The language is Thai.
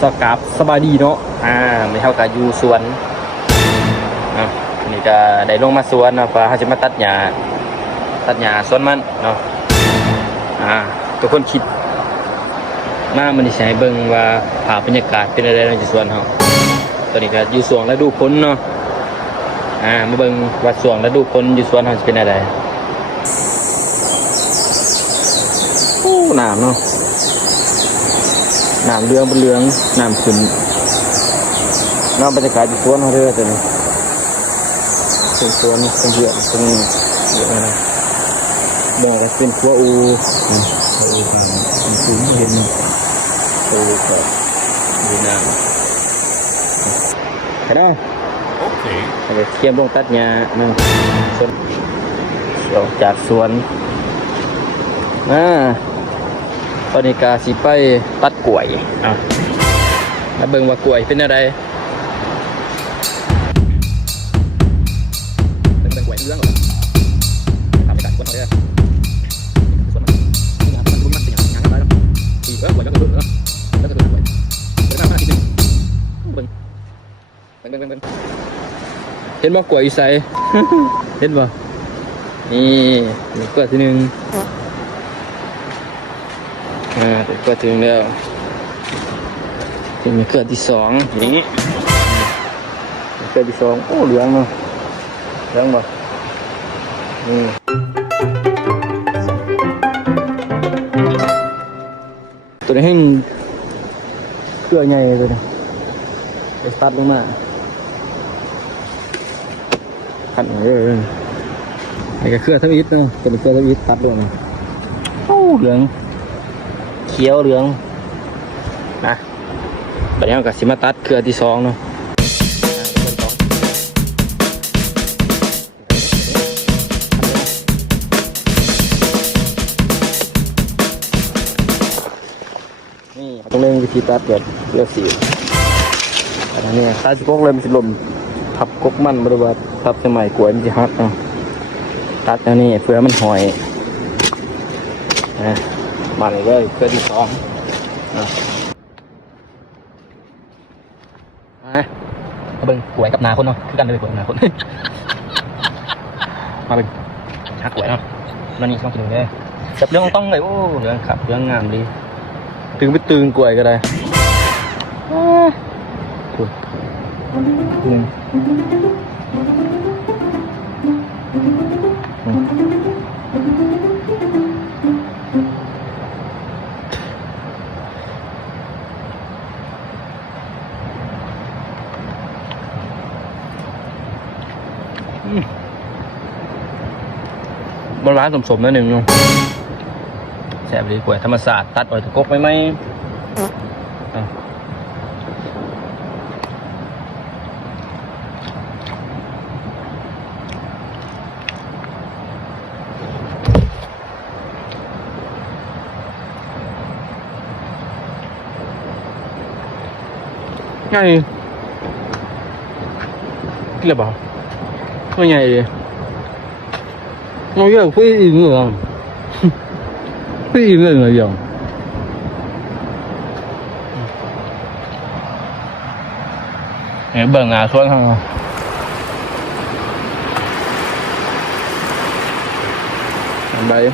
สกับสบายดีเนาะไม่เท่ากับอยู่สวนนี่ก็ได้ลงมาสวนเนาะเพราะเขาจะมาตัดหญ้าสวนมันเนาะทุกคนคิดมามันจะใช้เบิ่งว่าภาพบรรยากาศเป็นอะไรในสวนเขาตอนนี้ก็อยู่สวนแล้วดูผลเนาะมาเบิ่งว่าสวนแล้วดูผลอยู่สวนเขาจะเป็นอะไรน้ำเนาะน้ำเรืองน้ำขึ้นน้ำบรรยากาศอยู่สวนเขาเรื่อยๆเลยเป็นสวนเป็นเยอะเป็นเยอะนะบอกว่าเป็นขัวอูทางสูงเห็นโอ้ก็ดูน้ำไปได้โอเคเดี๋ยวเตรียมลงตัดหญ้านั่งสวนออกจากสวนตอนนี้กาสิไปตัดกล้วยมาเบิ่งว่ากล้วยเป็นอะไรเป็นกล้วยเรื่องหรอทำให้ตัดกล้วยเขาได้ส่วนมันงานมันเป็นอย่างไรหรอที่กล้วยก็คือแล้วก็คือกล้วยเป็นมากทีนึงเบิ่งเห็นบ่กล้วยอยู่ใส่เห็นบ่นี่กล้วยทีนึงเกิดถึงแล้วถึงเกิดที่สองอย่างนี้เกิดที่สองโอ้เหลืองเนาะเหลืองบ่ตัวนี้ให้เครือใหญ่เลยนะไปตัดลงมาขัดหน่อยเลยไอ้เครือทั้งอิฐเนาะเป็นเครือทั้งอิฐตัดลงมาโอ้เหลืองเขียวเหลืองนะบัดนี้เราก็สิมาตัดเครือที่สองเนาะนี่ตรงนี้วิธีตัดแบบเลือกสีอันนี้ตัดกกเลยมันจะลมทับกกมันบริวารทับสมัยกล้วยมันจะฮักเนาะตัดอันนี้เพื่อมันหอยมาเลยเครือที่สองมาเบิ่งกล้วยกับนาคนเนาะคือกันเลยกล้วยนาคนมาเบิ่งหักกล้วยเนาะมันนี่ต้องกินเลยจับเรื่องต้องเลยโอ้เรื่องขับเรื่องงามดีตึงไปตึงกล้วยก็ได้ตึงบนร้านสมๆนั่นหนึ่งแสบดีกว่าธรรมศาสตร์ตัดออกจากกกไหมง่ายกี่ละบ่าวก็ง่ายเลยnó giờ phải im rồi phải im rồi giờ bờ ngà xuống không đây